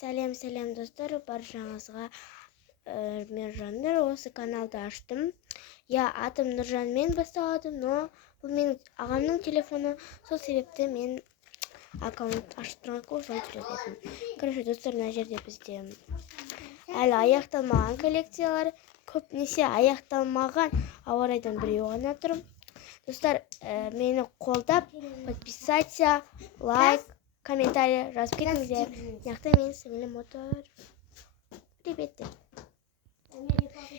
Сәлем достар, баршаңызға мен Жаннұр, осы каналды аштым. Атым Нұржанмен басталады, но бұл менің ағамның телефоны, сол себепті мен аккаунт ашып тұрған соны түсіріп едім. Короче, достар, мына жерде бізде әлі аяқталмаған коллекциялар, көбінесе аяқталмаған ауа райдан біреу ғана тұр. Достар, мені қолдап, подписаться, лайк, комментарий жазып кетіңіздер. Яқта менің сіңілім отыр. Привет.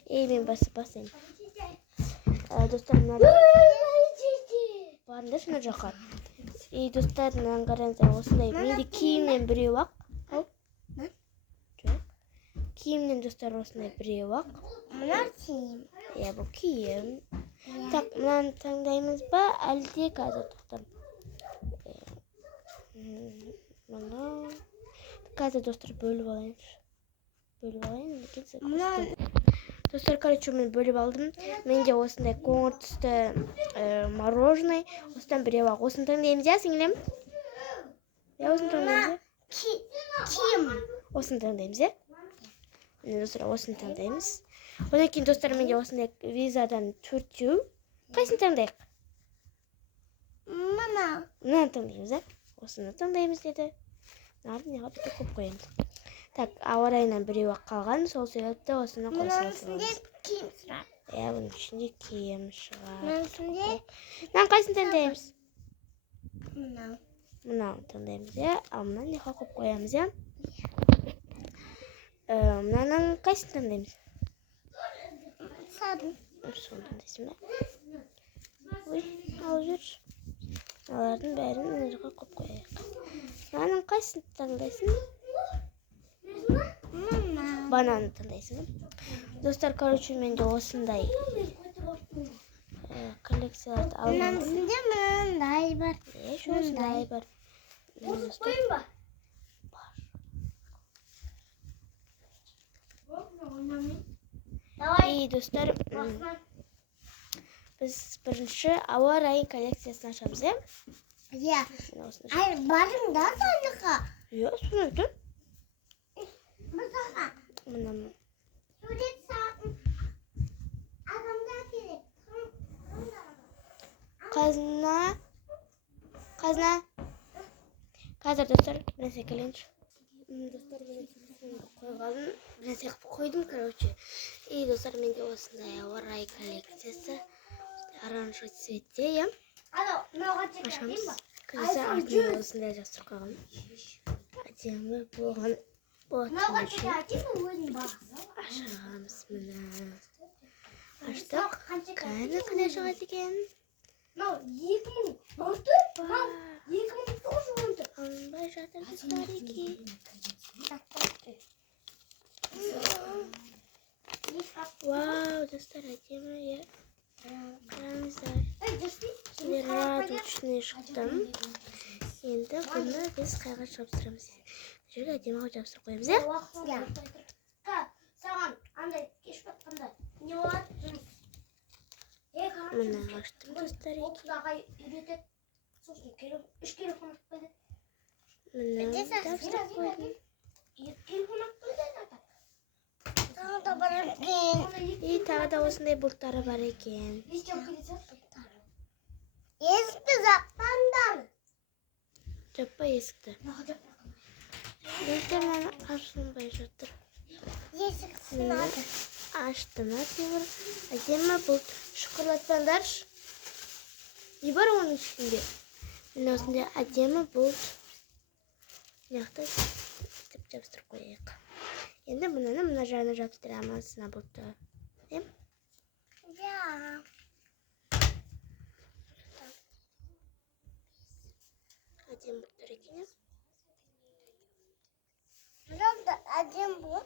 Мен басайын. Достар, барыңдар шына жаққа. Достар, мынаны қараңыздар, осындай менде киімнен біреу ақ. Киімнен достар осындай біреу ақ. Мына киім. Бұл киім. Так, мынаны таңдаймыз ба, әлде қазір тоқтам. Қазір достар бөліп алайыншы. Достар, короче, мен бөліп алдым. Менде осындай қоңыр түсті мороженое. Осыдан біреу ақ. Осыны таңдаймыз, сіңілем? Осыны таңдаймыз, Киім. Осыны таңдаймыз, Достар, осыны таңдаймыз. Одан кейін, достар, менде осындай визадан 4. Қайсыны таңдайық? Мынаны таңдаймыз, Осыны таңдаймыз деді. Нарын неға біті көп қойымыз. Так, ауа райынан біреу ақ қалған, сол себепті осыны қосылып тұрмыз. Мұның ішінде киім шығар. Бұның ішінде киім шығар. Мұның ішінде... Мынаны қайсыны таңдаймыз? Мынау таңдаймыз, Ал мынаны неға көп қоямыз, Мынаның қайсыны таңдаймыз? Садын. Соны таңдайсың ба? Ал жүр. Алардың бәрін неға көп қояйық. Мынаның қайсыны таңдайсың? Бананы таңдайсың. Достар, короче, менде осындай коллекцияларды алдым. Мұның ішінде мынандай бар. Осындай бар. Қойын ба? Достар, біз бірінші ауа райын коллекциясын ашамыз, Барың да саныға. Соны өтін. Мысаға. Сурет сағын. Адамда керек. Қазына. Қазір, достар, біресе келейінші. Достар, біресе қойдым, короче. Достар, менде осындай ауа рай коллекциясы. Оранжевый цветте, Ашамыз. Көзі артында осындай жастыр қойған. Әдемі болған ашамыз мына. Аштық. Қане шығады екен. 2014, 2009 Алынбай жатыр достар екен. Вау, достар, әдемі, Қараңыздар. Сіздер радучный шықтым. Енді бұны біз қайға жабыстырамыз. Жерге әдемі жабыстырып қойымыз, Саған андай кеш батқанда не болады? Мұны аштым, достар екен. Отызға үйретеді. Сосын телефон ақ қойды. Мұны жабыстырып қойдым. Телефон ақ қойды. Тағы да бар екен. Тағы да осындай бұлттары бар екен. Есікті жаппаңдар. Жаппа есікті. Достар, мені ашылмай жатыр. Есік сынады. Аштым, әдемі бұлт. Шұқырлатпаңдаршы. Не бар оның ішінде? Мені осындай әдемі бұлт. Яқты жабыстырып қойайық. Енді мұнаны мұна жағына жабыстырамыз, сына бұлтты. Әдем бұлттар екен. Жалда әдем бұл.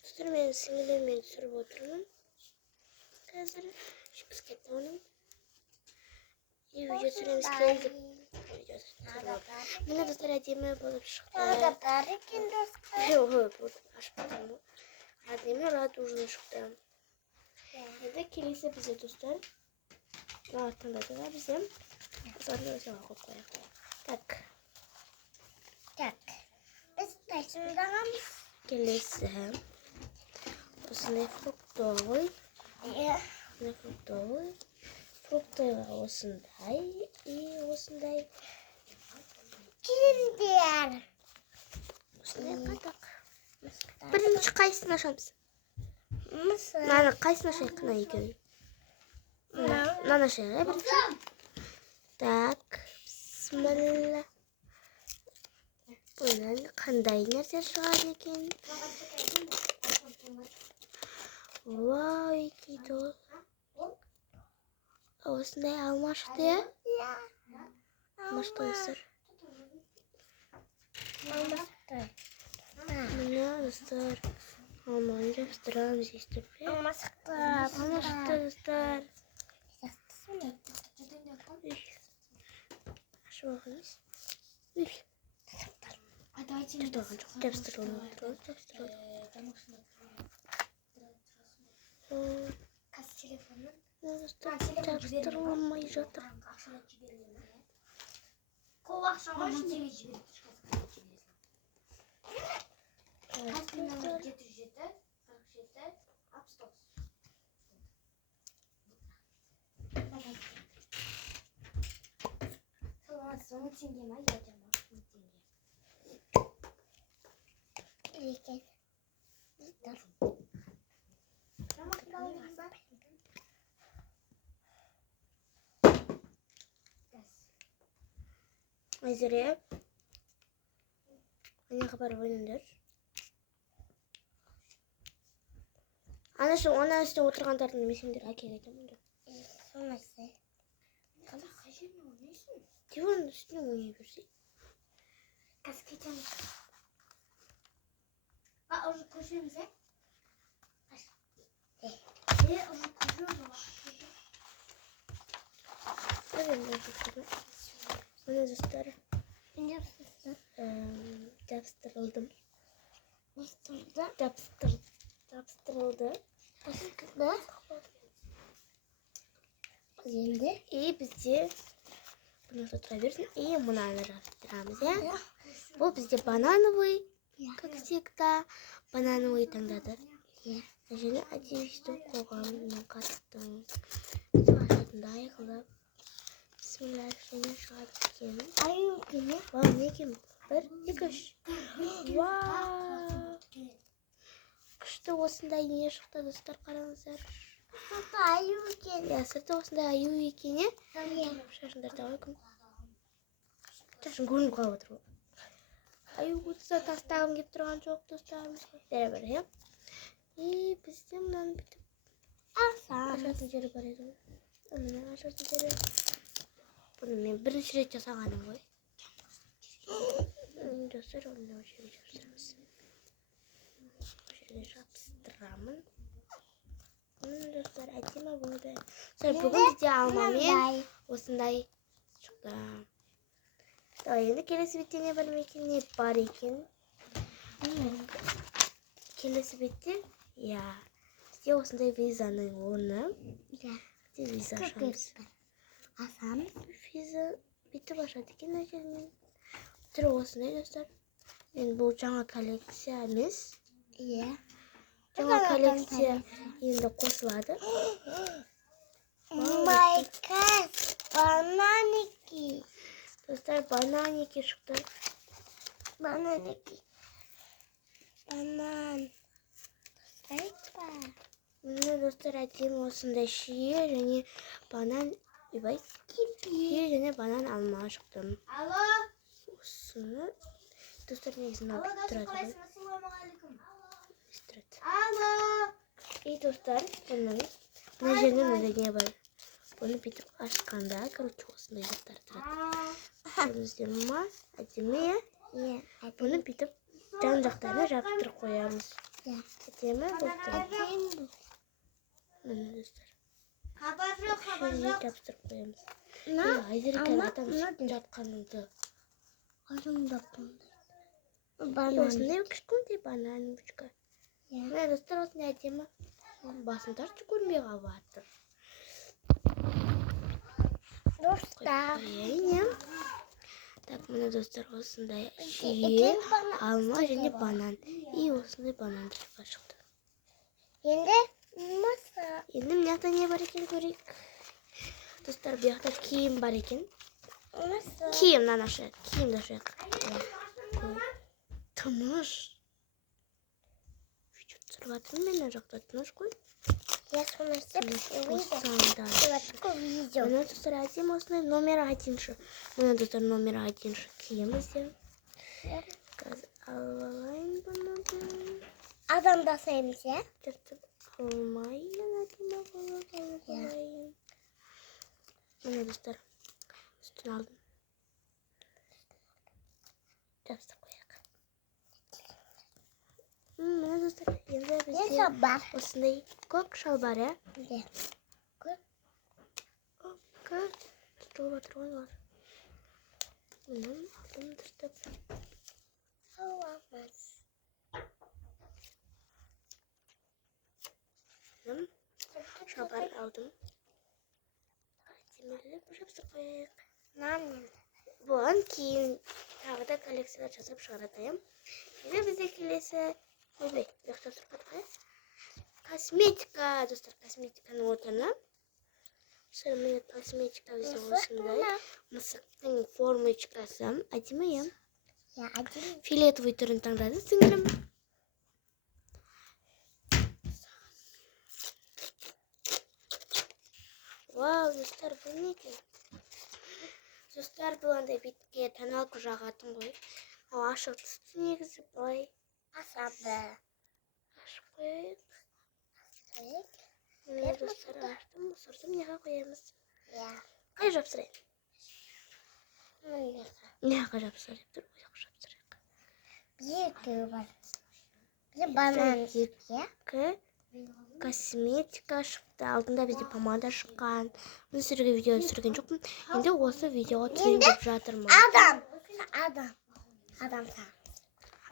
Достар, мен сіңілермен түсіріп отырмын. Қазір жұмыс кетті оның. Видео түсіреміз келдік. Мына достар әдемі болып шықты. Тағы да бар екен достар. Ашпадым. Әдемі радужный шықты. Енді келесі бізде достар. Таңдады да бізде. Соны өзіға қойып қояйық. Так. Таңамыз. келесі осындай фруктовый. Иә. Фруктовый осындай и осындай. Киімдер. Осындай қатақ. Бірінші қайсысын ашамыз? Мысыр. Мынаны қайсысын ашайық қана екеуін? Мынаны ашайық, бірінші. Так, бисмилла. Бұнан қандай нәрсе шығады екен? Вау, екейді ол. Осындай алма шықты, е? Алма шықты достар. Міне достар. Алманы жабыстырамыз естіп. Алма шықты. Алма шықты достар. Ашып алғаныз. Жабыстырылды. Жабыстырылмай жатыр. Қол ақшаға ішіндегі жіберді. Каспий номер 707 47 69. Соны теңге ма? Екен. Айзере. Ана хабар ойнаңдар. Ана şu ona üstüne отырғандардың немесеңдер әкеліп айтамын да. Сонысы. Қай жеріне ойнайсың? Диванның үстіне ойнай берсей. Қазір кетеміз. Уже көшеміз, е? Уже көшеміз. Міне достар. Жабыстырылдым. Жабыстырылды. Енді. И бізде бұны тұра берсін. И мұнаны жабыстырамыз, е? Бұл бізде банановый, как всегда. Банановый таңдады. Және әдейісті қоғамның қаттың. Ашатындай қылып. Бисмилlah, және шығады екен. Аю екен, е? Вау, не екен? 1, 2, 3. Вау! Күшті осындай не шықты, достар, қараңыздар. Сырты аю екен. Иә, сырты осындай аю екен, е? Шашындарды қойқым. Шашын көрініп қалып отыр. Аю құтысы тастағым кеп тұрған жоқ, достарым. Бәрі, е? И бізде мұнан бүйтіп ашатын жері бар еді. Мұнан ашатын жері. Бұны мен бірінші рет жасағаным ғой. Достар, оны осы жерге жабыстырамыз. Осы жерге жабыстырамын. Достар, әдемі болды. Бүгін бізде алмамен осындай шықты. Енді келесі бетте не бар екен, не бар екен. Келесі бетте, иә, бізде осындай визаның орны. Бізде виза ашамыз. Асамыз. Виза бүйтіп ашады екен әжелмен. Түрі осындай достар. Енді бұл жаңа коллекция емес. Иә. Жаңа коллекция енді қосылады. Майкас, бананики. Достар, бананики шықты. Бананики. Банан. Айпа. Міне достар, әдемі осындай шие және банан шие және банан алма шықты. Алло. Осыны достар негізін алып тұрады. Алло. И достар, бұның мына жеріне мынандай не бар. Бұны бүйтіп ашқанда, короче, осындай заттар тұрады. Көрдіңіздер ма? Әдемі, е? Бұны бүйтіп жан жақтарына жабыстырып қоямыз. Әдемі достар. Міне достар. Хабар жоқ, хабар Шөне жоқ. жабыстырып қоямыз. Айзерекен атам жатқаныңды. Осындай кішкентай бананочка. Міне достар, осындай әдемі. Басын тартшы көрмей қалып жатыр. Так, міне достар, осындай шие, алма және банан. И осындай банан жиырға шықты. Енді маса. Енді мына жақта не бар екен көрейік. Достар, бұл жақта киім бар екен. Маса. Киімнен ашайық, киімді ашайық. Тыныш. Видео түсіріп жатырмын мен мына жақта, тыныш қой. Я соны істеп, видео. Міне достар, әдемі осындай номер 1-шы. Міне достар, номер 1-шы киім бізден. Қазір алайын бұны. Адам да sayımız ya. Тіртіп алмайын, әдемі алайын. Міне достар, үстін алдым. Жабыстық қояқ. Міне достар, енді бізде осындай көк шалбар, ә? Көк тұтылып жатыр ғой олар. Міне алдым тіртіп. Alamaz. Шалбар алдым. Әдемілеп жабыстық қояқ. Бұған кейін тағы да коллекциялар жасап шығаратайым. Енді бізде келесі ойбай, ұйықтап тұрып қой. Косметика, достар, косметиканың отаны. Сол міне косметика бізде осындай. Мысықтың формочкасы. Әдемі, е? Фиолетовый түрін таңдады сіңілім. Вау, достар, бұл не екен? Достар, бұл андай бетке тоналка жағатын ғой. Ал ашық түсті негізі былай. Асады. Ашық қойып. Міне достар, аштым, сұрдым, неға қоямыз? Қай жапсырайын? Неға жапсырайын? Тұр, ояқ жапсырайық. Екі бар. Бір банан. Екі косметика шықты. Алдында бізде помада шыққан. Мен сіздерге видео түсірген жоқпын. Енді осы видеоға түсірейін деп жатырмын.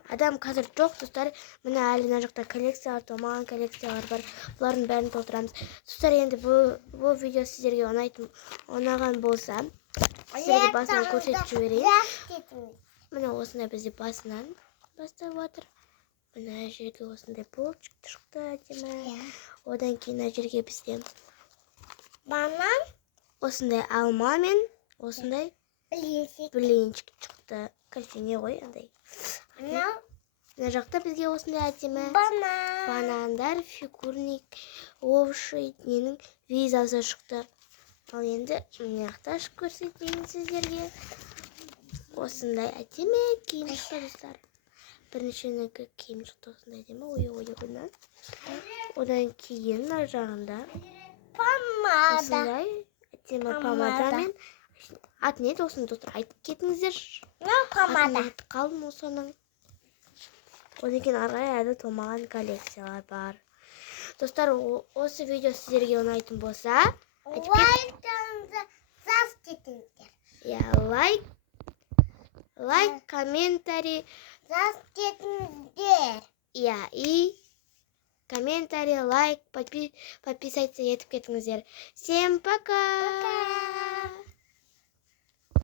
Адам қазір жоқ, достар. Міне әлі мына жақта коллекциялар, томаған коллекциялар бар. Бұлардың бәрін толтырамыз. Достар, енді бұл видео сіздерге ұнаған болса, сіздерге басынан көрсетіп жіберейін. Міне осындай бізде басынан бастап жатыр. Мына жерге осындай полчик шықты әдемі. Одан кейін мына жерге бізде Банан. осындай алма мен осындай блинчик шықты. Кофене ғой андай. Мына жақта бізге осындай әдемі банандар, фигурник, овощи ненің визасы шықты. Ал енді мына жақта ашып көрсетейін сіздерге. Осындай әдемі киім шықты, достар. Біріншінікі киім шықты осындай әдемі. Ой-ой-ойынан. Одан кейін мына жағында осындай әдемі помадамен. Аты не еді осыны, достар, айтып кетіңіздер. Атын ұмытып қалдым осының. Одан кейін арғай әлі толмаған коллекциялар бар. Достар, осы видео сіздерге ұнайтын болса, лайк, комментарий, и комментарий, лайк, подписаться етіп кетіңіздер. Всем пока!